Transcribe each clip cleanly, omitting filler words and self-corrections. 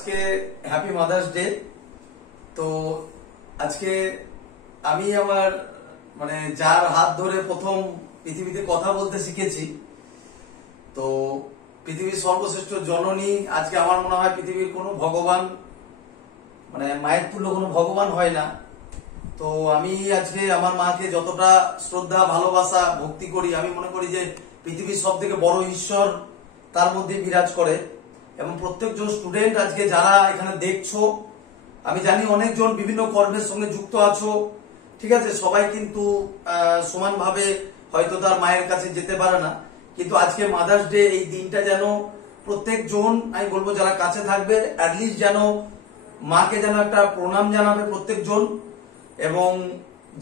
আজকে happy mother's day. তো আজকে আমি আমার যার হাত ধরে প্রথম পৃথিবীতে কথা বলতে শিখেছি, তো পৃথিবীর সর্বশ্রেষ্ঠ জননী, আজকে আমার মনে হয় পৃথিবীর কোনো ভগবান মায়ের তুল্য কোনো ভগবান হয় না। তো আমি আজকে আমার মাকে যতটা শ্রদ্ধা, ভালোবাসা, ভক্তি করি, আমি মনে করি যে পৃথিবীর সব থেকে বড় ঈশ্বর তার মধ্যে বিরাজ করে। এবং প্রত্যেকজন স্টুডেন্ট আজকে যারা এখানে দেখছো, আমি জানি অনেকজন বিভিন্ন কর্মের সঙ্গে যুক্ত আছো, ঠিক আছে, সবাই কিন্তু সমানভাবে হয়তো তার মায়ের কাছে যেতে পারে না, কিন্তু আজকে মাদার্স ডে এই দিনটা যেন প্রত্যেকজন, আমি বলবো যারা কাছে থাকবে অ্যাটলিস্ট যেন মাকে যেন একটা প্রণাম জানাবে প্রত্যেকজন। এবং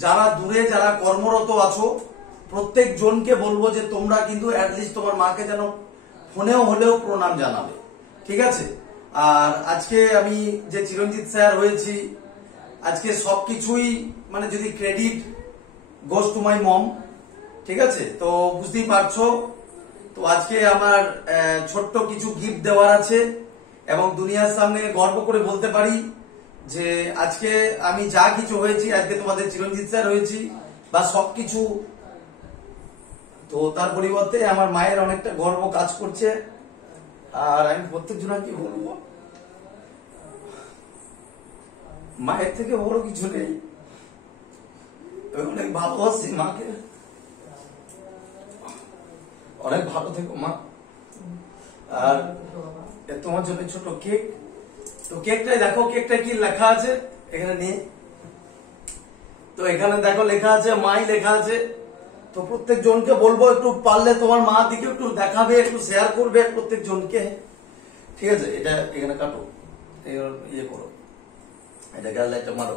যারা দূরে, যারা কর্মরত আছো, প্রত্যেক জনকে বলবো যে তোমরা কিন্তু অ্যাটলিস্ট তোমার মাকে যেন ফোনেও হলেও প্রণাম জানাবে, ঠিক আছে। আর আজকে আমি যে চিরঞ্জিত স্যার হয়েছি, আজকে সবকিছুই যদি ক্রেডিট গোস টু মাই মম, ঠিক আছে। তো বুঝতেই পারছো, তো আজকে আমার ছোট্ট কিছু গিফট দেওয়ার আছে এবং দুনিয়ার সামনে গর্ব করে বলতে পারি যে আজকে আমি যা কিছু হয়েছি, আজকে তোমাদের চিরঞ্জিত স্যার হয়েছি বা সবকিছু, তো তার পরিবর্তে আমার মায়ের অনেকটা গর্ব কাজ করছে। আর আমি প্রত্যেকজন কি বলবো, মায়ের থেকে বড় কিছু নেই। অনেক ভালোবাসি মাকে, অনেক ভালো থেকো মা। আর তোমার জন্য ছোট কেক, তো কেকটাই দেখো, কেকটা কি লেখা আছে এখানে নিয়ে, তো এখানে দেখো লেখা আছে মাই লেখা আছে। তো প্রত্যেক জনকে বলবো একটু পারলে তোমার মা দিকে একটু দেখাবে, একটু শেয়ার করবে প্রত্যেক জনকে, ঠিক আছে। এটা এখানে কাটো, ইয়ে করো, এটা গেলে একটা মারো,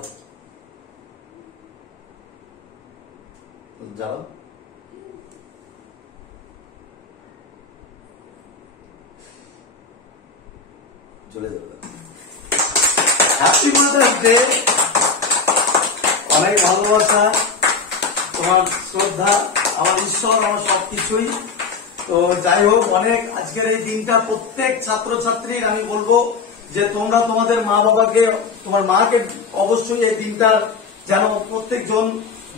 যাও। চলে যাবে। হ্যাপি মাদার্স ডে, অনেক ভালোবাসা, তোমার শ্রদ্ধা, আমার ঈশ্বর, আমার সবকিছুই। তো যাই হোক, অনেক আজকের এই দিনটা প্রত্যেক ছাত্রছাত্রীর আমি বলবো যে তোমরা তোমাদের মা বাবাকে, তোমার মাকে অবশ্যই এই দিনটা যেন প্রত্যেকজন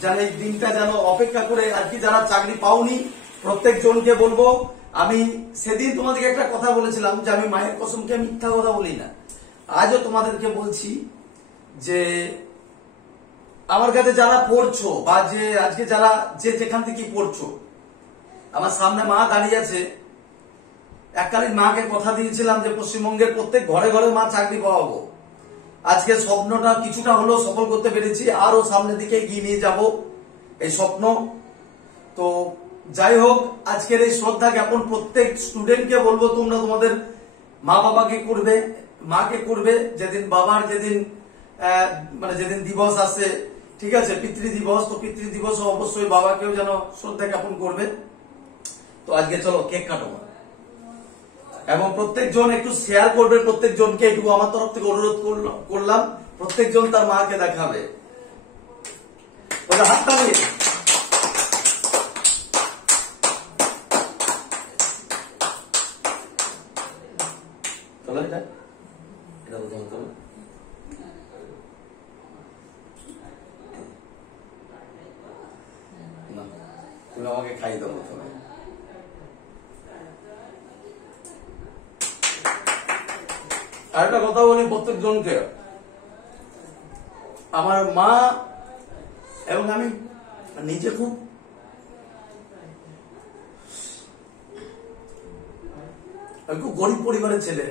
যেন এই দিনটা যেন অপেক্ষা করে, আর কি যারা চাকরি পাওনি প্রত্যেক জনকে বলবো, আমি সেদিন তোমাদেরকে একটা কথা বলেছিলাম যে আমি মায়ের কসমকে মিথ্যা কথা বলি না। আজও তোমাদেরকে বলছি যে আমার কাছে যারা পড়ছো বা যে আজকে যারা যেখান থেকে পড়ছো, আমার সামনে মা দাঁড়িয়ে আছে। এককালীন মাকে কথা দিয়েছিলাম যে পশ্চিমবঙ্গের প্রত্যেক ঘরে ঘরে মা চাকরি পাওয়াবো। আজকে স্বপ্নটা কিছুটা হলেও সফল করতে পেরেছি, আরো সামনের দিকে এগিয়ে নিয়ে যাব এই স্বপ্ন। তো যাই হোক, আজকের এই শ্রদ্ধা জ্ঞাপন প্রত্যেক স্টুডেন্টকে বলবো তোমরা তোমাদের মা বাবাকে করবে, মাকে করবে। যেদিন বাবার যেদিন যেদিন দিবস আসে, ঠিক আছে, পিতৃ দিবস, তো পিতৃ দিবস অবশ্যই বাবাকেও যেন শ্রদ্ধা জ্ঞাপন করবে। তো আজকে চলো কেক কাটো এবং প্রত্যেকজন একটু শেয়ার করবে, প্রত্যেকজনকে একটু আমার তরফ থেকে অনুরোধ করলাম, প্রত্যেকজন তার মাকে দেখাবে। হাতটা নিয়ে চলো, এটা চলো, তুমি আমাকে খাই দাও প্রথমে। আর একটা কথা বলি প্রত্যেক জনকে, আমার মা এবং আমি নিজে খুব গরিব পরিবারের ছেলে।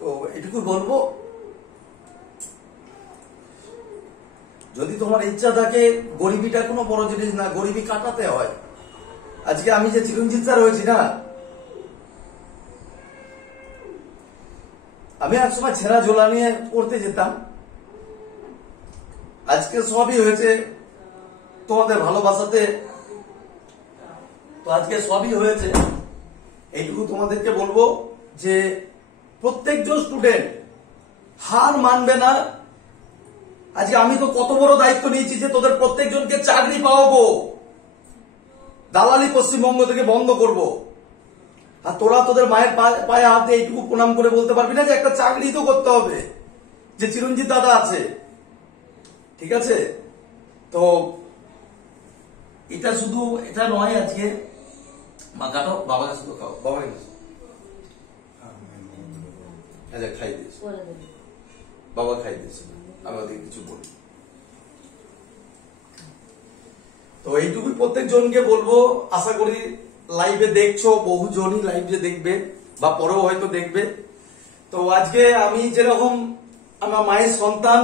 তো এটুকু বলবো, যদি তোমার ইচ্ছা থাকে, গরিবিটা কোনো বড় জিনিস না, গরিবি কাটাতে হয়। আজকে আমি যে চিরঞ্জিত স্যার হয়েছি না, আমি একসময় ছেঁড়া ঝোলা নিয়ে পড়তে যেতাম। আজকে সবই হয়েছে তোমাদের ভালোবাসাতে। তো আজকে সবই হয়েছে, এইটুকু তোমাদেরকে বলবো যে প্রত্যেকজন স্টুডেন্ট হার মানবে না। আজকে আমি তো কত বড় দায়িত্ব নিয়েছি যে তোদের প্রত্যেকজনকে চাকরি পাওয়াবো, দালালি পশ্চিমবঙ্গ থেকে বন্ধ করব। আর তোরা তোদের মায়ের পায়ে হাতে এইটুকু প্রণাম করে বলতে পারবি না যে একটা চাকরি তো করতে হবে, যে চিরঞ্জিত দাদা আছে। ঠিক আছে, তো এটা শুধু এটা নয়, আজকে মা কাটো, বাবাকে শুধু খাও, বাবাকে আচ্ছা খাই দিয়েছে, বাবা খাই দিয়েছে, আমি ওদের কিছু বলি। তো এইটুকুই প্রত্যেকজনকে বলবো। আশা করি লাইভে দেখছো, বহুজনই লাইভে দেখবে বা পরেও হয়তো দেখবে। তো আজকে আমি যেরকম আমার মায়ের সন্তান,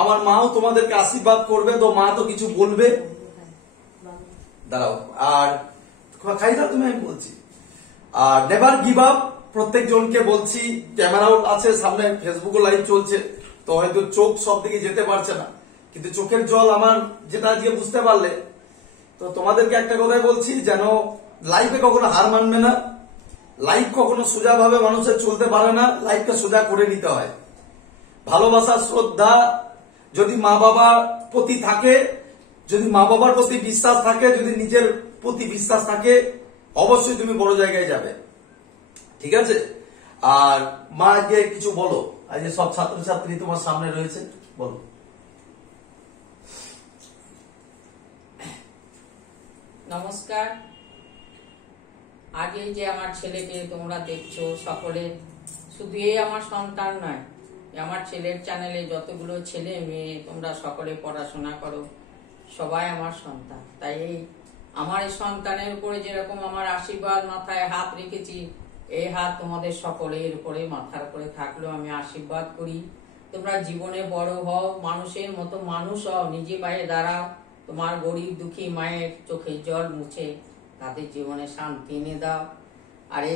আমার মাও তোমাদেরকে আশীর্বাদ করবে, তো মা তো কিছু বলবে, দাঁড়াও। আর খাই না তুমি, আমি বলছি। আর নেভার গিভ আপ প্রত্যেকজনকে বলছি। ক্যামেরাও আছে সামনে, ফেসবুকও লাইভ চলছে, তো হয়তো চোখ সব দিকে যেতে পারছে না, কিন্তু চোখের জল আমার যেটা আজকে বুঝতে পারলে। তো তোমাদেরকে একটা কথাই বলছি, যেন লাইফে কখনো হার মানবে না। লাইফ কখনো সোজা ভাবে মানুষের চলতে পারে না, লাইফকে সোজা করে নিতে হয়। ভালোবাসা, শ্রদ্ধা যদি মা বাবার প্রতি থাকে, যদি মা বাবার প্রতি বিশ্বাস থাকে, যদি নিজের প্রতি বিশ্বাস থাকে, অবশ্যই তুমি বড় জায়গায় যাবে। ঠিক আছে? আর মাকে কিছু বলো, আজকে সব ছাত্রছাত্রী তোমার সামনে রয়েছে, বলো। নমস্কার। আগে যে আমার ছেলেকে তোমরা দেখছো সকলে, শুধু এই আমার সন্তান নয়, আমার ছেলের চ্যানেলে যতগুলো ছেলে মেয়ে তোমরা সকলে পড়াশোনা করো, সবাই আমার সন্তান। তাই এই আমার এই সন্তানের উপরে যেরকম আমার আশীর্বাদ মাথায় হাত রেখেছি, এই হাত তোমাদের সকলের উপরে, মাথার উপরে থাকলেও আমি আশীর্বাদ করি। তোমরা জীবনে বড় হও, মানুষের মতো মানুষ হও, নিজে পায়ে দাঁড়াও, তোমার গরিব দুঃখী মায়ের চোখের জল মুছে তাদের জীবনে শান্তি এনে দাও। আর এই